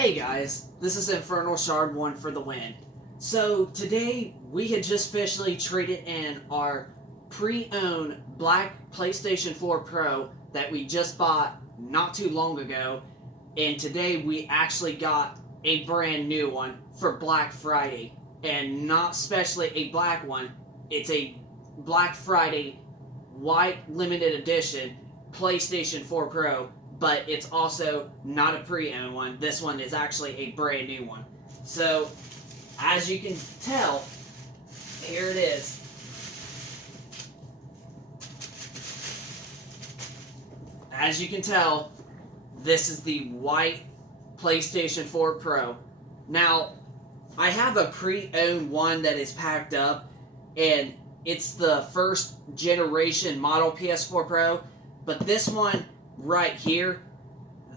Hey guys, this is Infernal Shard 1 for the win. So today we had just officially traded in our pre-owned black PlayStation 4 Pro that we just bought not too long ago, and today we actually got a brand new one for Black Friday, and not specially a black one, it's a Black Friday white limited edition PlayStation 4 Pro, but it's also not a pre-owned one. This one is actually a brand new one. So, as you can tell, here it is. As you can tell, this is the white PlayStation 4 Pro. Now, I have a pre-owned one that is packed up, and it's the first generation model PS4 Pro, but this one right here,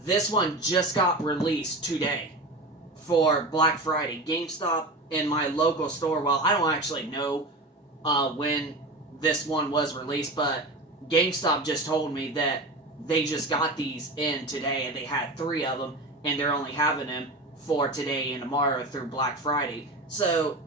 this one just got released today for Black Friday. GameStop in my local store, well, I don't actually know when this one was released, but GameStop just told me that they just got these in today, and they had 3 of them, and they're only having them for today and tomorrow through Black Friday. So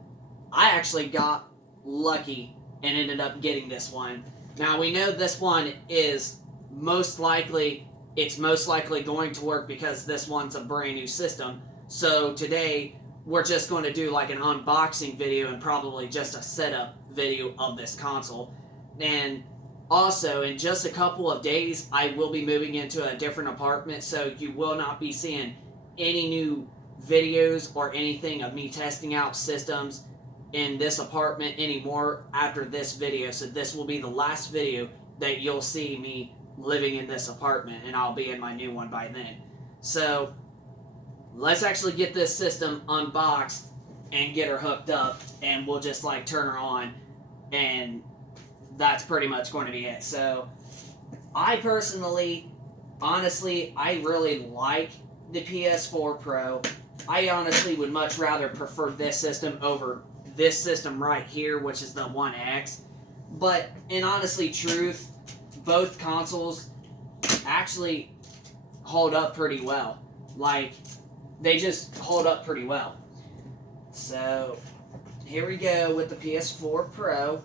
I actually got lucky and ended up getting this one. Now we know this one is most likely going to work because this one's a brand new system. So today we're just going to do like an unboxing video and probably just a setup video of this console. And also, in just a couple of days, I will be moving into a different apartment, so you will not be seeing any new videos or anything of me testing out systems in this apartment anymore after this video. So this will be the last video that you'll see me living in this apartment, and I'll be in my new one by then. So let's actually get this system unboxed and get her hooked up, and we'll just like turn her on, and that's pretty much going to be it. So I personally, honestly, I really like the PS4 Pro. I honestly would much rather prefer this system over this system right here, which is the One X. But in honestly truth, both consoles actually hold up pretty well. Like, they just hold up pretty well. So here we go with the PS4 Pro.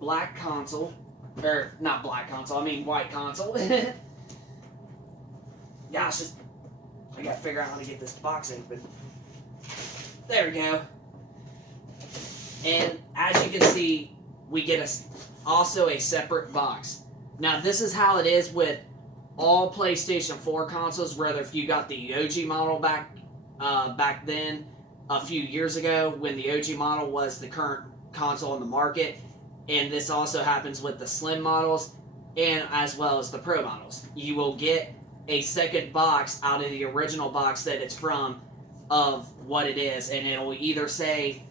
Black console. Or, not black console, I mean white console. Gosh, I gotta figure out how to get this box open. There we go. And as you can see, we get also a separate box. Now, this is how it is with all PlayStation 4 consoles, whether if you got the OG model back then, a few years ago, when the OG model was the current console in the market. And this also happens with the Slim models, and as well as the Pro models. You will get a second box out of the original box that it's from of what it is, and it'll either say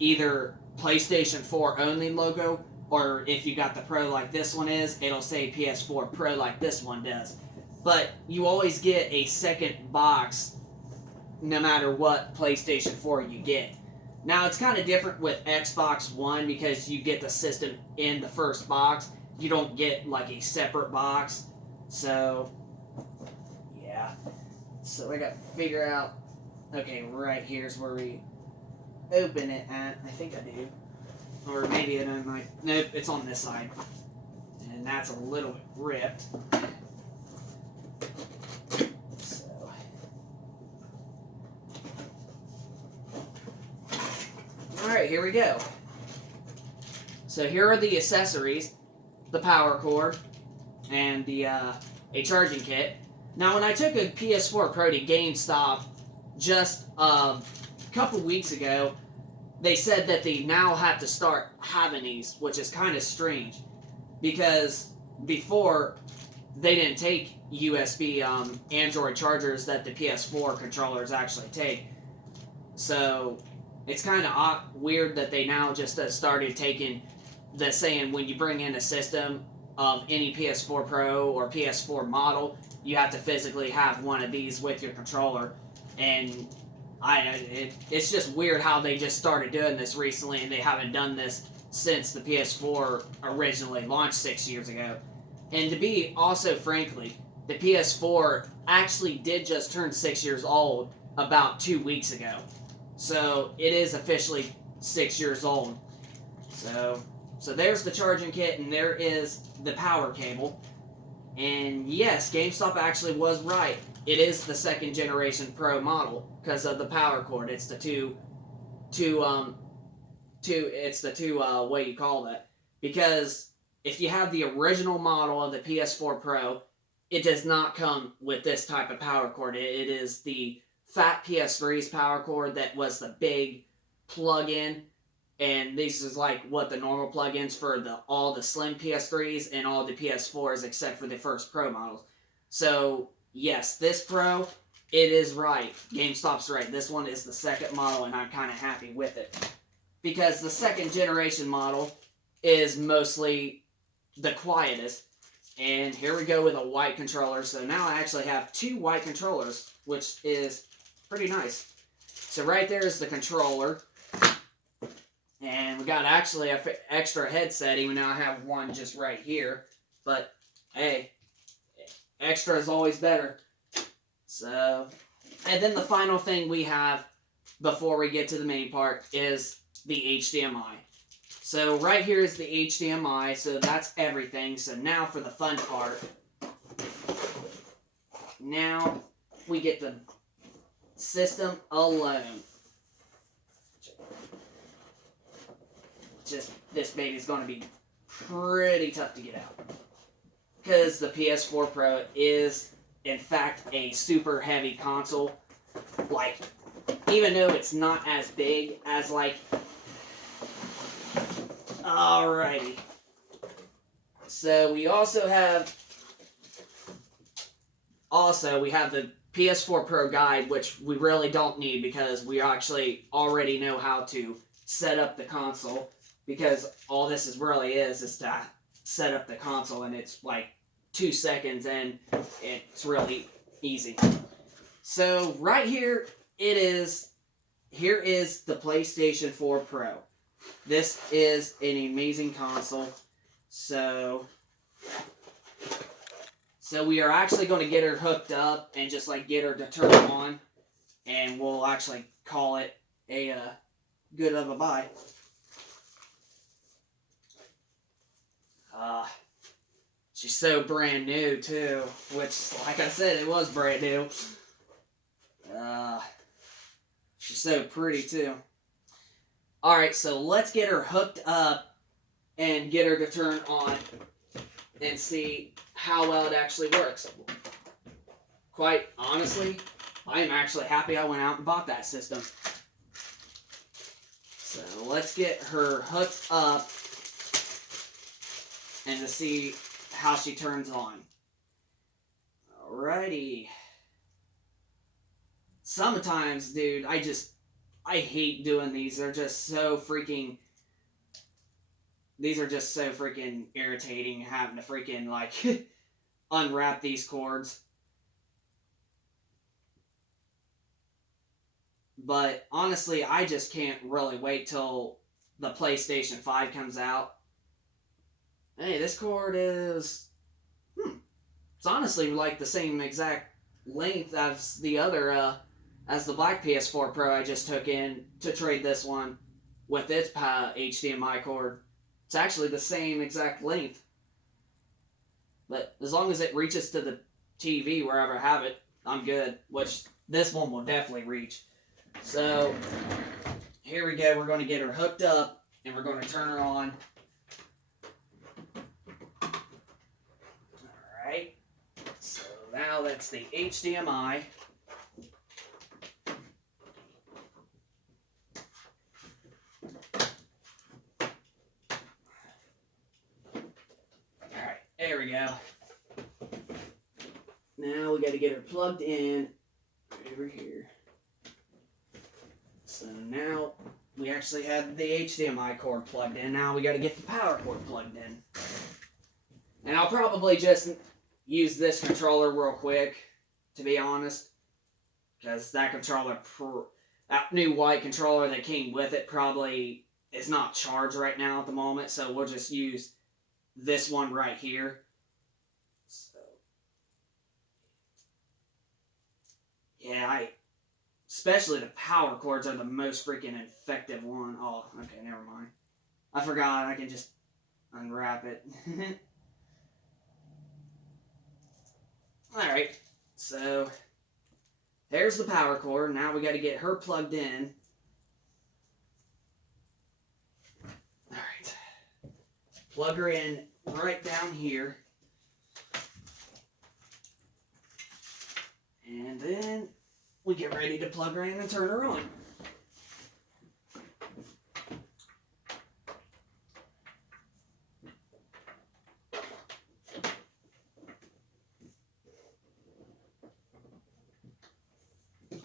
PlayStation 4 only logo, or if you got the Pro like this one is, it'll say PS4 Pro like this one does. But you always get a second box no matter what PlayStation 4 you get. Now, it's kind of different with Xbox One because you get the system in the first box. You don't get like a separate box. So, yeah. So I got to figure out, okay, right here's where we open it at. I think I do. Or maybe it on my, nope, it's on this side. And that's a little bit ripped. Alright, here we go. So here are the accessories, the power cord, and the a charging kit. Now, when I took a PS4 Pro to GameStop just a couple weeks ago, they said that they now have to start having these, which is kind of strange, because before they didn't take USB Android chargers that the PS4 controllers actually take. So it's kind of weird that they now just started taking the saying when you bring in a system of any PS4 Pro or PS4 model, you have to physically have one of these with your controller. And it's just weird how they just started doing this recently, and they haven't done this since the PS4 originally launched 6 years ago. And to be also frankly the PS4 actually did just turn 6 years old about 2 weeks ago. So it is officially 6 years old. So there's the charging kit, and there is the power cable. And yes, GameStop actually was right. It is the second generation Pro model because of the power cord. It's the what you call that. Because if you have the original model of the PS4 Pro, it does not come with this type of power cord. It is the fat PS3's power cord that was the big plug-in, and this is like what the normal plug-ins for all the slim PS3s and all the PS4s except for the first Pro models. So yes, this Pro, it is right. GameStop's right. This one is the second model, and I'm kind of happy with it. Because the second generation model is mostly the quietest. And here we go with a white controller. So now I actually have 2 white controllers, which is pretty nice. So right there is the controller. And we got actually an extra headset, even though I have one just right here. But hey, extra is always better. So, and then the final thing we have before we get to the main part is the HDMI. So right here is the HDMI, so that's everything. So now for the fun part. Now we get the system alone. Just, this baby's going to be pretty tough to get out. Because the PS4 Pro is, in fact, a super heavy console. Like, even though it's not as big as, like... Alrighty. So, we also have... we have the PS4 Pro guide, which we really don't need because we actually already know how to set up the console. Because all this really is to set up the console, and it's like 2 seconds, and it's really easy. So right here, here is the PlayStation 4 Pro. This is an amazing console. So we are actually going to get her hooked up and just like get her to turn on, and we'll actually call it a good of a bye. She's so brand new too, which, like I said, it was brand new. She's so pretty too. Alright, so let's get her hooked up and get her to turn on and see how well it actually works. Quite honestly, I am actually happy I went out and bought that system. So let's get her hooked up and to see how she turns on. Alrighty. Sometimes, dude, I hate doing these. They're just so freaking... These are just so freaking irritating, having to freaking, like, unwrap these cords. But, honestly, I just can't really wait till the PlayStation 5 comes out. Hey, this cord is... It's honestly like the same exact length as the other, as the black PS4 Pro I just took in to trade this one with its HDMI cord. It's actually the same exact length. But as long as it reaches to the TV wherever I have it, I'm good. Which this one will definitely reach. So, here we go. We're going to get her hooked up and we're going to turn her on. Alright. So now that's the HDMI. Alright, there we go. Now we got to get her plugged in over here. So now we actually have the HDMI cord plugged in. Now we got to get the power cord plugged in. And I'll probably just use this controller real quick, to be honest. Because that controller, that new white controller that came with it probably is not charged right now at the moment. So we'll just use this one right here. So Yeah, especially the power cords are the most freaking effective one. Oh, okay, never mind. I forgot I can just unwrap it. Alright, so there's the power cord. Now we got to get her plugged in. Alright, plug her in right down here. And then we get ready to plug her in and turn her on.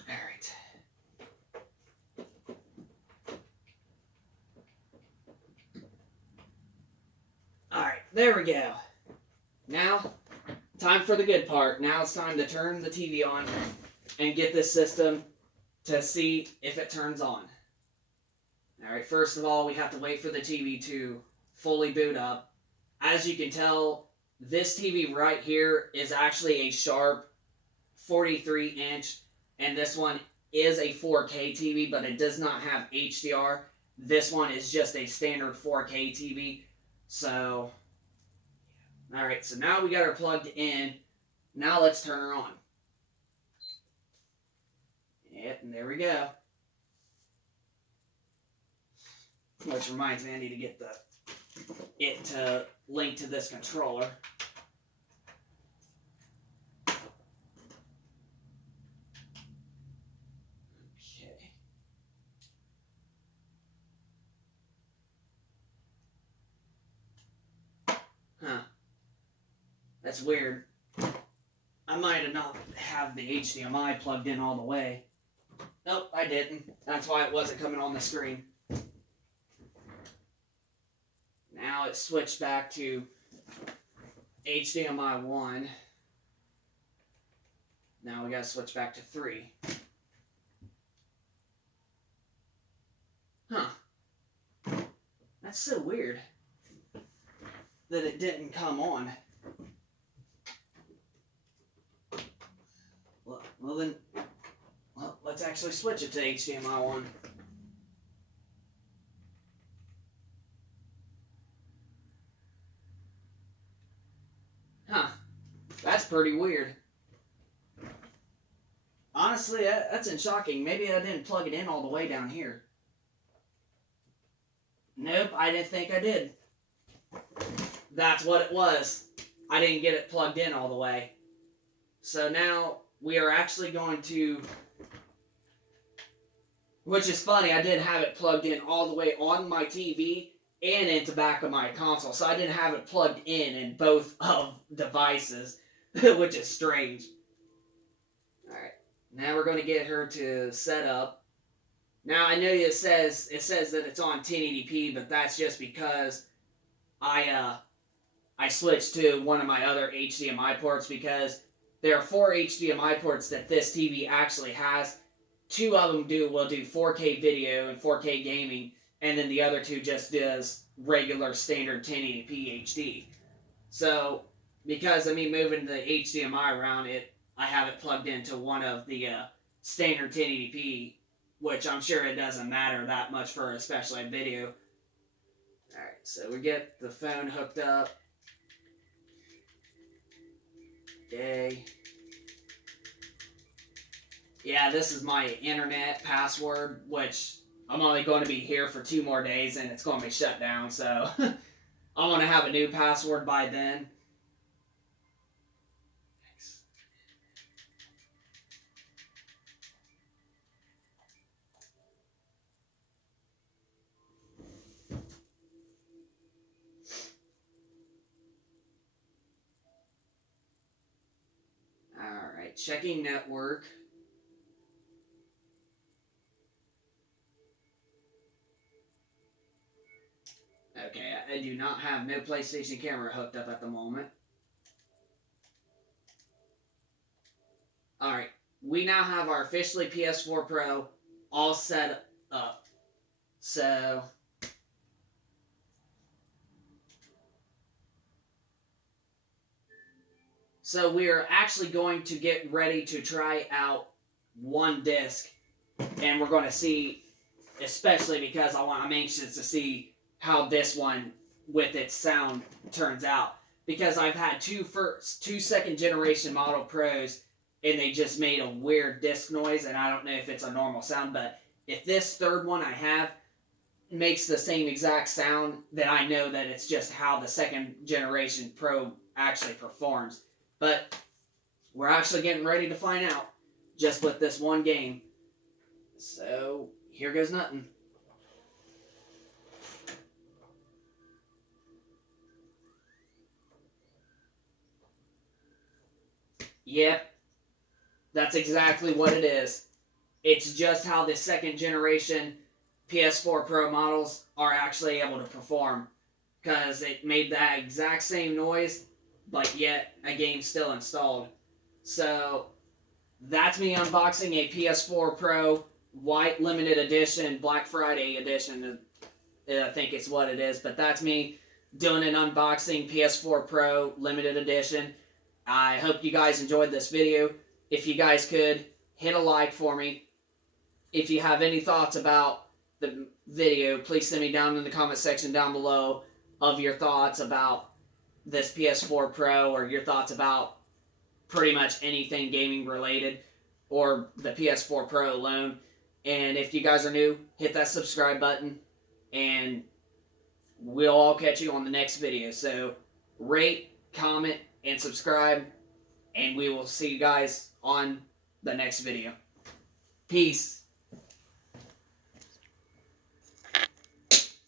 Alright. Alright, there we go. Now, time for the good part. Now it's time to turn the TV on and get this system to see if it turns on. Alright, first of all, we have to wait for the TV to fully boot up. As you can tell, this TV right here is actually a sharp 43-inch, and this one is a 4K TV, but it does not have HDR. This one is just a standard 4K TV. So, alright, so now we got her plugged in. Now let's turn her on. Yep, and there we go. Which reminds me, I need to get it to link to this controller. Okay. Huh. That's weird. I might have not have the HDMI plugged in all the way. Nope, I didn't. That's why it wasn't coming on the screen. Now it's switched back to HDMI 1. Now we gotta switch back to 3. Huh. That's so weird that it didn't come on. Well then, let's actually switch it to HDMI 1. Huh. That's pretty weird. Honestly, that's shocking. Maybe I didn't plug it in all the way down here. Nope, I didn't think I did. That's what it was. I didn't get it plugged in all the way. So now we are actually going to... Which is funny, I didn't have it plugged in all the way on my TV and into back of my console. So I didn't have it plugged in both of devices, which is strange. Alright, now we're going to get her to set up. Now I know it says that it's on 1080p, but that's just because I switched to one of my other HDMI ports, because there are 4 HDMI ports that this TV actually has. 2 of them will do 4K video and 4K gaming, and then the other 2 just does regular standard 1080p HD. So, because of me moving the HDMI around, I have it plugged into one of the standard 1080p, which I'm sure it doesn't matter that much for especially a video. Alright, so we get the phone hooked up. Okay. Yeah, this is my internet password, which I'm only going to be here for 2 more days and it's going to be shut down, so I want to have a new password by then. Alright, checking network. Okay, I do not have no PlayStation camera hooked up at the moment. Alright, we now have our officially PS4 Pro all set up. So we're actually going to get ready to try out one disc, and we're going to see, especially because I'm anxious to see how this one with its sound turns out, because I've had two second generation Model Pros, and they just made a weird disc noise, and I don't know if it's a normal sound, but if this third one I have makes the same exact sound, then I know that it's just how the second generation Pro actually performs. But we're actually getting ready to find out just with this one game. So here goes nothing. Yep, that's exactly what it is. It's just how the second generation PS4 Pro models are actually able to perform, because it made that exact same noise, but yet a game's still installed. So that's me unboxing a PS4 Pro White Limited Edition, Black Friday Edition, I think it's what it is, but that's me doing an unboxing PS4 Pro Limited Edition. I hope you guys enjoyed this video. If you guys could, hit a like for me. If you have any thoughts about the video, please send me down in the comment section down below of your thoughts about this PS4 Pro, or your thoughts about pretty much anything gaming related, or the PS4 Pro alone. And if you guys are new, hit that subscribe button, and we'll all catch you on the next video. So rate, comment, and subscribe, and we will see you guys on the next video. Peace.